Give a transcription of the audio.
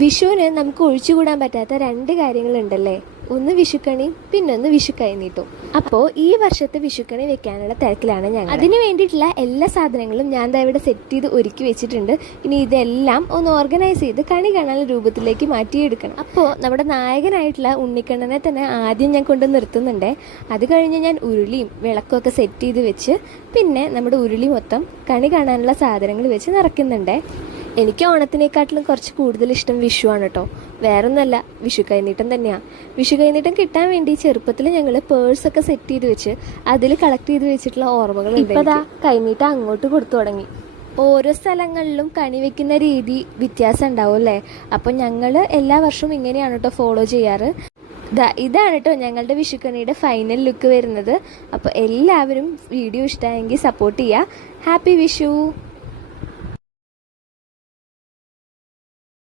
വിഷുവിന് നമുക്ക് ഒഴിച്ചുകൂടാൻ പറ്റാത്ത രണ്ട് കാര്യങ്ങളുണ്ടല്ലേ, ഒന്ന് വിഷുക്കണി, പിന്നൊന്ന് വിഷു കൈനീട്ടും. അപ്പോൾ ഈ വർഷത്തെ വിഷുക്കണി വെക്കാനുള്ള തിരക്കിലാണ് ഞങ്ങൾ. അതിന് വേണ്ടിയിട്ടുള്ള എല്ലാ സാധനങ്ങളും ഞാൻ ദാ ഇവിടെ സെറ്റ് ചെയ്ത് ഒരുക്കി വെച്ചിട്ടുണ്ട്. ഇനി ഇതെല്ലാം ഒന്ന് ഓർഗനൈസ് ചെയ്ത് കണി കാണാനുള്ള രൂപത്തിലേക്ക് മാറ്റിയെടുക്കണം. അപ്പോൾ നമ്മുടെ നായകനായിട്ടുള്ള ഉണ്ണിക്കണ്ണനെ തന്നെ ആദ്യം ഞാൻ കൊണ്ട് നിർത്തുന്നുണ്ട്. അത് കഴിഞ്ഞ് ഞാൻ ഉരുളിയും വിളക്കൊക്കെ സെറ്റ് ചെയ്ത് വെച്ച് പിന്നെ നമ്മുടെ ഉരുളി മൊത്തം കണി കാണാനുള്ള സാധനങ്ങൾ വെച്ച് നിറയ്ക്കുന്നുണ്ട്. എനിക്ക് ഓണത്തിനേക്കാട്ടിലും കുറച്ച് കൂടുതൽ ഇഷ്ടം വിഷുവാണ് കേട്ടോ. വേറൊന്നല്ല, വിഷു കൈനീട്ടം തന്നെയാണ്. വിഷു കൈനീട്ടം കിട്ടാൻ വേണ്ടി ചെറുപ്പത്തിൽ ഞങ്ങൾ പേഴ്സൊക്കെ സെറ്റ് ചെയ്ത് വെച്ച് അതിൽ കളക്ട് ചെയ്ത് വെച്ചിട്ടുള്ള ഓർമ്മകൾ ഇപ്പോൾ കൈനീട്ടം അങ്ങോട്ട് കൊടുത്തു തുടങ്ങി. ഓരോ സ്ഥലങ്ങളിലും കണി വെക്കുന്ന രീതി വ്യത്യാസം ഉണ്ടാവും അല്ലേ. അപ്പം ഞങ്ങൾ എല്ലാ വർഷവും ഇങ്ങനെയാണ് കേട്ടോ ഫോളോ ചെയ്യാറ്. ഇതാണ് കേട്ടോ ഞങ്ങളുടെ വിഷുക്കണിയുടെ ഫൈനൽ ലുക്ക് വരുന്നത്. അപ്പോൾ എല്ലാവരും വീഡിയോ ഇഷ്ടമായെങ്കിൽ സപ്പോർട്ട് ചെയ്യുക. ഹാപ്പി വിഷു.